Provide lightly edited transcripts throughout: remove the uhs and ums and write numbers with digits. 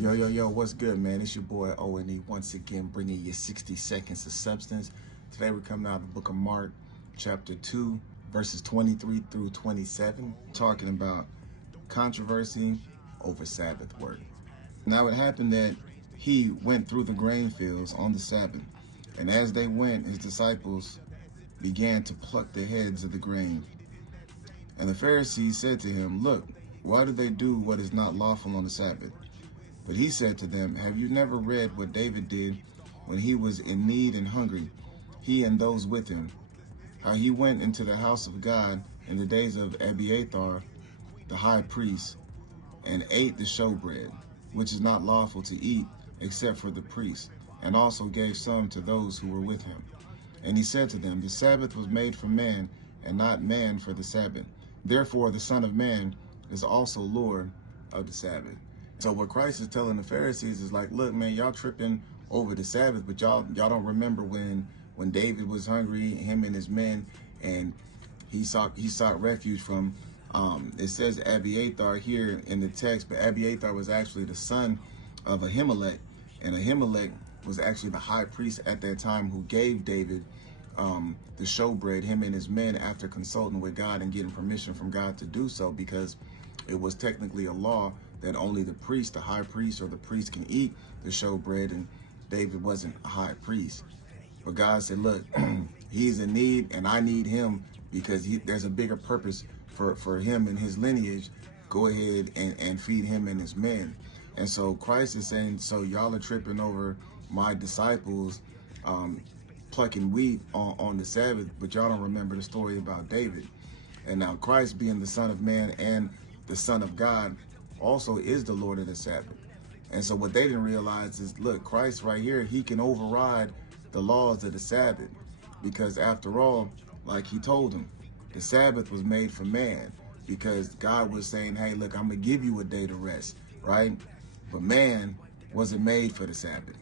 Yo, yo, yo, what's good, man? It's your boy O.N.E once again, bringing you 60 seconds of substance. Today we're coming out of the book of Mark, chapter 2, verses 23 through 27, talking about controversy over Sabbath work. Now it happened that he went through the grain fields on the Sabbath, and as they went, his disciples began to pluck the heads of the grain. And the Pharisees said to him, "Look, why do they do what is not lawful on the Sabbath?" But he said to them, "Have you never read what David did when he was in need and hungry, he and those with him? How he went into the house of God in the days of Abiathar, the high priest, and ate the showbread, which is not lawful to eat except for the priests, and also gave some to those who were with him. And he said to them, the Sabbath was made for man, and not man for the Sabbath. Therefore the Son of Man is also Lord of the Sabbath." So what Christ is telling the Pharisees is like, look, man, y'all tripping over the Sabbath, but y'all don't remember when David was hungry, him and his men, and he sought refuge from, it says Abiathar here in the text, but Abiathar was actually the son of Ahimelech, and Ahimelech was actually the high priest at that time who gave David the showbread, him and his men, after consulting with God and getting permission from God to do so, because it was technically a law that only the priest, the high priest, or the priest can eat the showbread, and David wasn't a high priest. But God said, look, he's in need, and I need him because there's a bigger purpose for him and his lineage. Go ahead and feed him and his men. And so Christ is saying, so y'all are tripping over my disciples plucking wheat on the Sabbath, but y'all don't remember the story about David. And now Christ, being the Son of Man and the Son of God, also is the Lord of the Sabbath. And so what they didn't realize is, look, Christ right here, he can override the laws of the Sabbath, because after all, like he told them, the Sabbath was made for man, because God was saying, hey, look, I'm going to give you a day to rest, right? But man wasn't made for the Sabbath.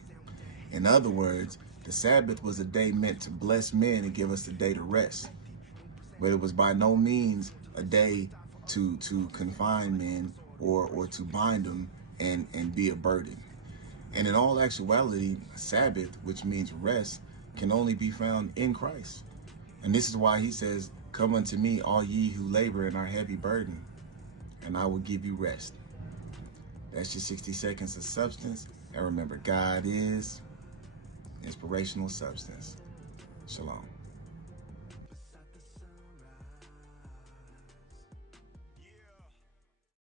In other words, the Sabbath was a day meant to bless men and give us a day to rest. But it was by no means a day to confine men or to bind them and be a burden. And in all actuality, Sabbath, which means rest, can only be found in Christ. And this is why he says, "Come unto me, all ye who labor and are heavy burdened, and I will give you rest." That's your 60 seconds of substance. And remember, God is inspirational substance. Shalom.